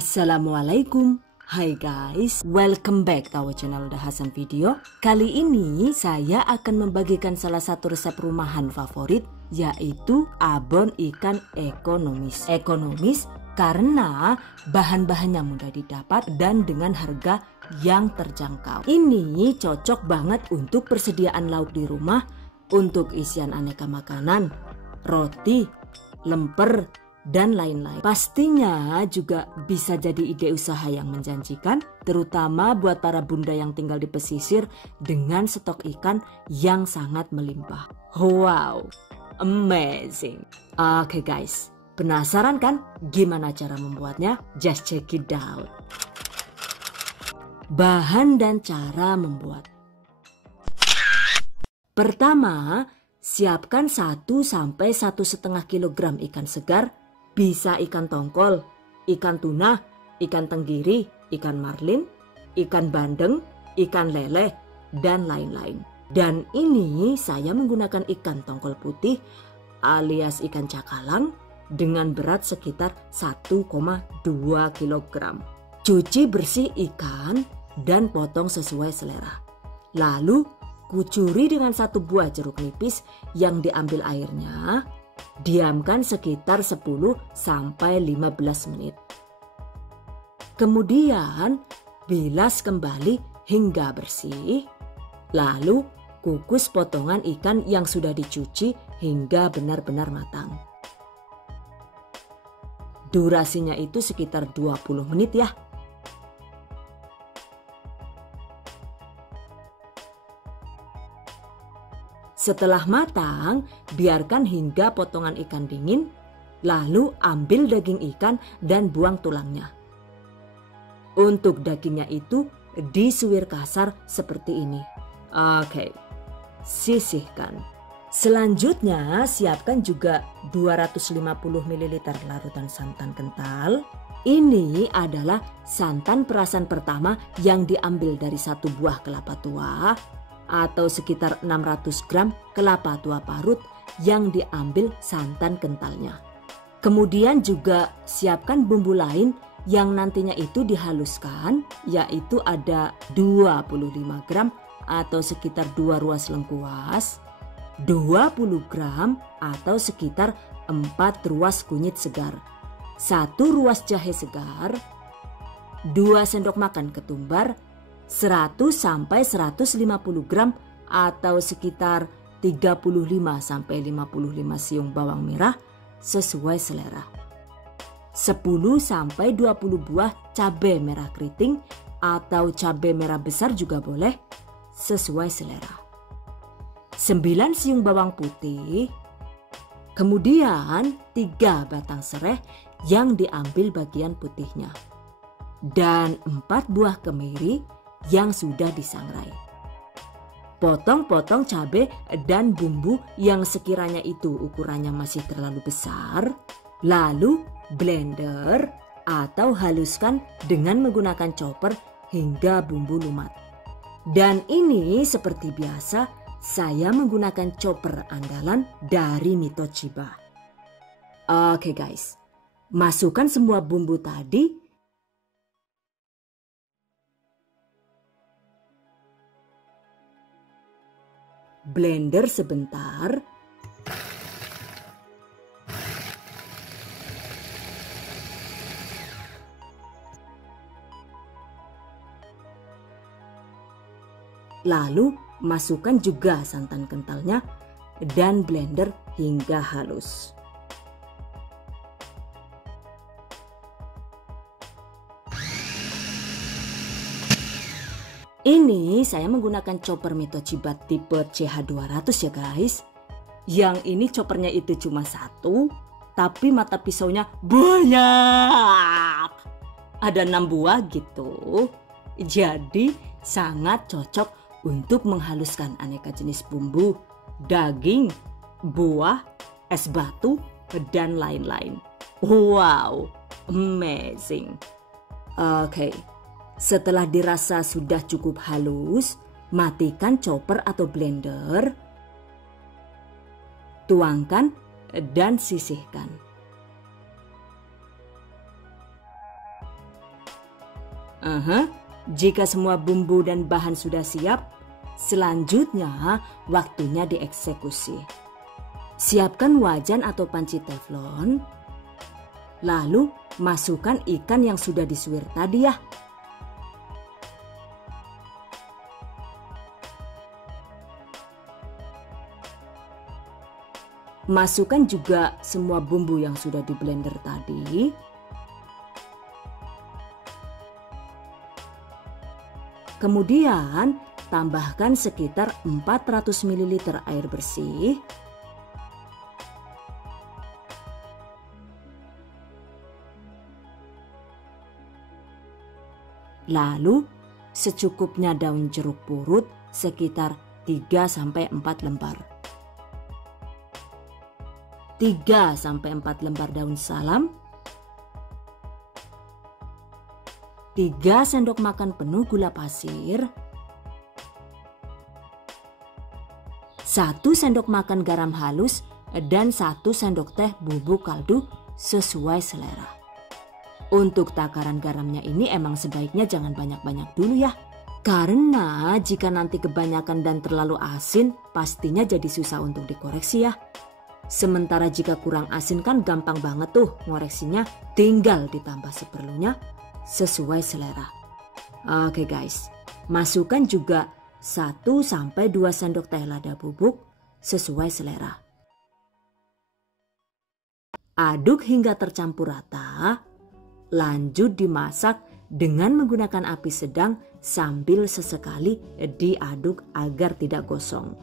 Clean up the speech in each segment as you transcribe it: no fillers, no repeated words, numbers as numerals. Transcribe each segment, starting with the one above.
Assalamualaikum. Hai guys, welcome back to our channel The Hasan Video. Kali ini saya akan membagikan salah satu resep rumahan favorit, yaitu abon ikan ekonomis. Ekonomis karena bahan-bahannya mudah didapat dan dengan harga yang terjangkau. Ini cocok banget untuk persediaan lauk di rumah, untuk isian aneka makanan, roti, lemper, dan lain-lain. Pastinya juga bisa jadi ide usaha yang menjanjikan, terutama buat para bunda yang tinggal di pesisir dengan stok ikan yang sangat melimpah. Wow, amazing. Oke guys, penasaran kan gimana cara membuatnya? Just check it out. Bahan dan cara membuat. Pertama, siapkan 1-1,5 kg ikan segar. Bisa ikan tongkol, ikan tuna, ikan tenggiri, ikan marlin, ikan bandeng, ikan lele, dan lain-lain. Dan ini saya menggunakan ikan tongkol putih alias ikan cakalang dengan berat sekitar 1,2 kg. Cuci bersih ikan dan potong sesuai selera. Lalu kucuri dengan 1 buah jeruk nipis yang diambil airnya. Diamkan sekitar 10-15 menit. Kemudian bilas kembali hingga bersih. Lalu kukus potongan ikan yang sudah dicuci hingga benar-benar matang. Durasinya itu sekitar 20 menit ya. Setelah matang, biarkan hingga potongan ikan dingin, lalu ambil daging ikan dan buang tulangnya. Untuk dagingnya itu disuir kasar seperti ini. Oke, sisihkan. Selanjutnya siapkan juga 250 ml larutan santan kental. Ini adalah santan perasan pertama yang diambil dari 1 buah kelapa tua, atau sekitar 600 gram kelapa tua parut yang diambil santan kentalnya. Kemudian juga siapkan bumbu lain yang nantinya itu dihaluskan, yaitu ada 25 gram atau sekitar 2 ruas lengkuas, 20 gram atau sekitar 4 ruas kunyit segar, 1 ruas jahe segar, 2 sendok makan ketumbar, 100-150 gram atau sekitar 35-55 siung bawang merah sesuai selera. 10-20 buah cabai merah keriting atau cabai merah besar juga boleh sesuai selera. 9 siung bawang putih. Kemudian 3 batang serai yang diambil bagian putihnya. Dan 4 buah kemiri yang sudah disangrai. Potong-potong cabai dan bumbu yang sekiranya itu ukurannya masih terlalu besar, lalu blender atau haluskan dengan menggunakan chopper hingga bumbu lumat. Dan ini seperti biasa saya menggunakan chopper andalan dari Mitochiba. Oke guys, masukkan semua bumbu tadi. Blender sebentar. Lalu masukkan juga santan kentalnya dan blender hingga halus. Ini saya menggunakan chopper Mitochiba tipe CH200 ya guys. Yang ini choppernya itu cuma 1, tapi mata pisaunya banyak. Ada 6 buah gitu. Jadi sangat cocok untuk menghaluskan aneka jenis bumbu, daging, buah, es batu, dan lain-lain. Wow, amazing. Oke. Setelah dirasa sudah cukup halus, matikan chopper atau blender, tuangkan dan sisihkan. Jika semua bumbu dan bahan sudah siap, selanjutnya waktunya dieksekusi. Siapkan wajan atau panci teflon, lalu masukkan ikan yang sudah disuir tadi ya. Masukkan juga semua bumbu yang sudah di blender tadi. Kemudian tambahkan sekitar 400 ml air bersih. Lalu secukupnya daun jeruk purut sekitar 3-4 lembar. 3-4 lembar daun salam. 3 sendok makan penuh gula pasir. 1 sendok makan garam halus dan 1 sendok teh bubuk kaldu sesuai selera. Untuk takaran garamnya ini emang sebaiknya jangan banyak-banyak dulu ya. Karena jika nanti kebanyakan dan terlalu asin, pastinya jadi susah untuk dikoreksi ya. Sementara jika kurang asin kan gampang banget tuh ngoreksinya, tinggal ditambah seperlunya sesuai selera. Oke guys, masukkan juga 1-2 sendok teh lada bubuk sesuai selera. Aduk hingga tercampur rata, lanjut dimasak dengan menggunakan api sedang sambil sesekali diaduk agar tidak gosong.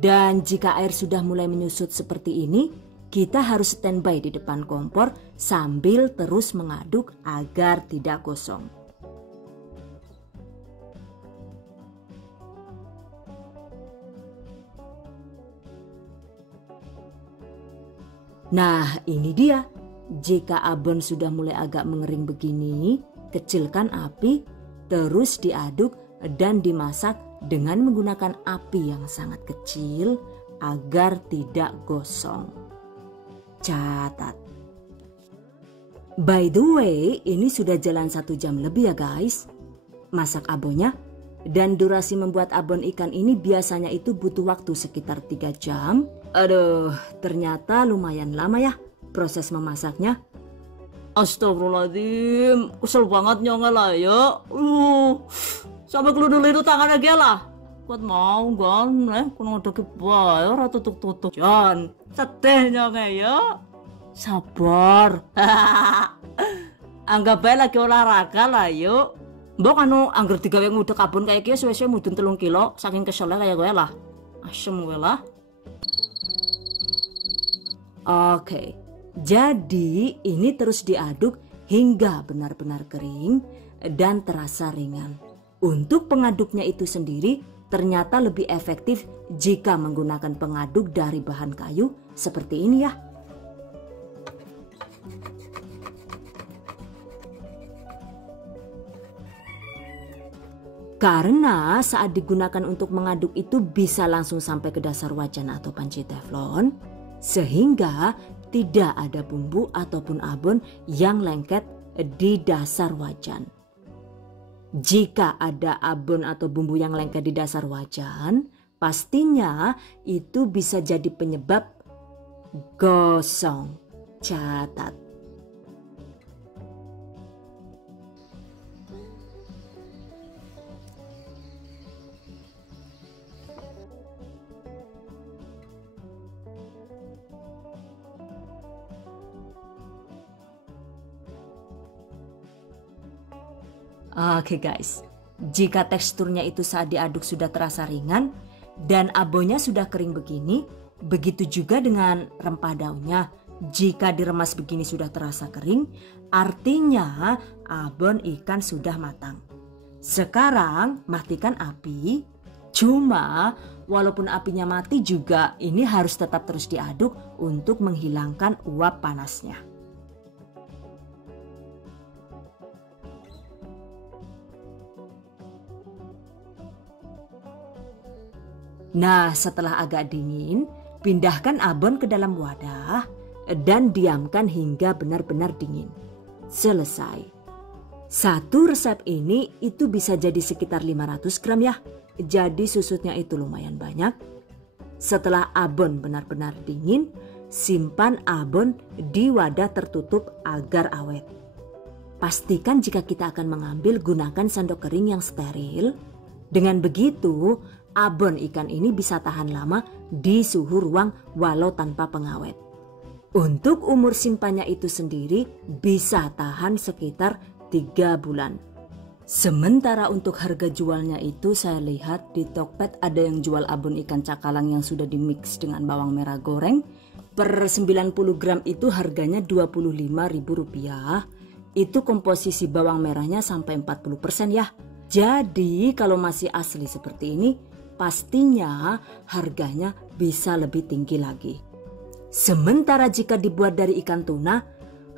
Dan jika air sudah mulai menyusut seperti ini, kita harus standby di depan kompor sambil terus mengaduk agar tidak gosong. Nah, ini dia. Jika abon sudah mulai agak mengering begini, kecilkan api, terus diaduk dan dimasak dengan menggunakan api yang sangat kecil agar tidak gosong. Catat. By the way, ini sudah jalan 1 jam lebih ya guys. Masak abonnya, dan durasi membuat abon ikan ini biasanya itu butuh waktu sekitar 3 jam. Aduh, ternyata lumayan lama ya proses memasaknya. Astagfirullahaladzim, kesel banget nyongel lah ya. Sampai keludul itu tangannya gila. Kuat mau kan, kena ada kebayar atau tutup-tutup. Jangan, sedihnya ya. Sabar. Anggap aja lagi olahraga lah yuk. Mbok anu angger digawe ngudek abon kayak gini suwe-suwe mudun 3 kilo. Saking keselnya kayak gue lah. Asem gue lah. Oke, jadi ini terus diaduk hingga benar-benar kering dan terasa ringan. Untuk pengaduknya itu sendiri ternyata lebih efektif jika menggunakan pengaduk dari bahan kayu seperti ini ya. Karena saat digunakan untuk mengaduk itu bisa langsung sampai ke dasar wajan atau panci teflon, sehingga tidak ada bumbu ataupun abon yang lengket di dasar wajan. Jika ada abon atau bumbu yang lengket di dasar wajan, pastinya itu bisa jadi penyebab gosong. Catat. Oke guys, jika teksturnya itu saat diaduk sudah terasa ringan dan abonnya sudah kering begini, begitu juga dengan rempah daunnya. Jika diremas begini sudah terasa kering, artinya abon ikan sudah matang. Sekarang matikan api, Cuma walaupun apinya mati juga ini harus tetap terus diaduk untuk menghilangkan uap panasnya. Nah, setelah agak dingin, pindahkan abon ke dalam wadah dan diamkan hingga benar-benar dingin. Selesai. Satu resep ini itu bisa jadi sekitar 500 gram ya. Jadi susutnya itu lumayan banyak. Setelah abon benar-benar dingin, simpan abon di wadah tertutup agar awet. Pastikan jika kita akan mengambil, gunakan sendok kering yang steril. Dengan begitu, abon ikan ini bisa tahan lama di suhu ruang walau tanpa pengawet. Untuk umur simpannya itu sendiri bisa tahan sekitar 3 bulan. Sementara untuk harga jualnya itu saya lihat di Tokped ada yang jual abon ikan cakalang yang sudah dimix dengan bawang merah goreng. Per 90 gram itu harganya Rp25.000. Itu komposisi bawang merahnya sampai 40% ya. Jadi kalau masih asli seperti ini, pastinya harganya bisa lebih tinggi lagi. Sementara jika dibuat dari ikan tuna,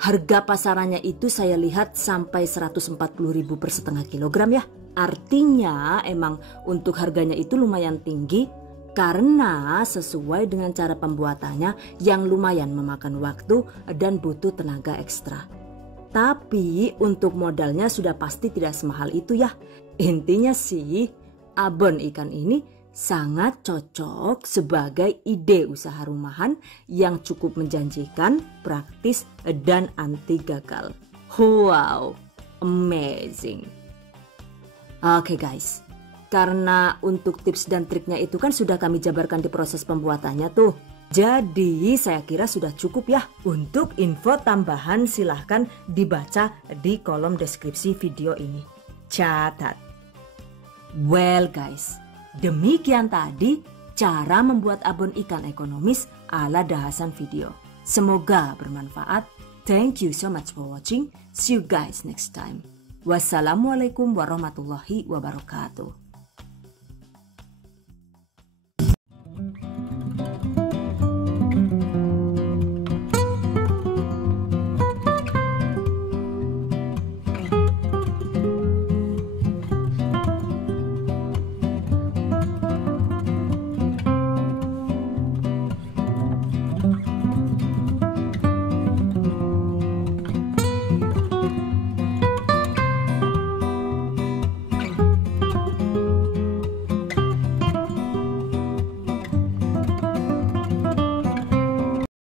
harga pasarannya itu saya lihat sampai Rp140.000 per setengah kilogram ya. Artinya emang untuk harganya itu lumayan tinggi karena sesuai dengan cara pembuatannya yang lumayan memakan waktu dan butuh tenaga ekstra. Tapi untuk modalnya sudah pasti tidak semahal itu ya. Intinya sih abon ikan ini sangat cocok sebagai ide usaha rumahan yang cukup menjanjikan, praktis, dan anti gagal. Wow, amazing. Oke guys, karena untuk tips dan triknya itu kan sudah kami jabarkan di proses pembuatannya tuh. Jadi saya kira sudah cukup ya. Untuk info tambahan silahkan dibaca di kolom deskripsi video ini. Catat. Well guys, demikian tadi cara membuat abon ikan ekonomis ala Dahasan Video. Semoga bermanfaat. Thank you so much for watching. See you guys next time. Wassalamualaikum warahmatullahi wabarakatuh.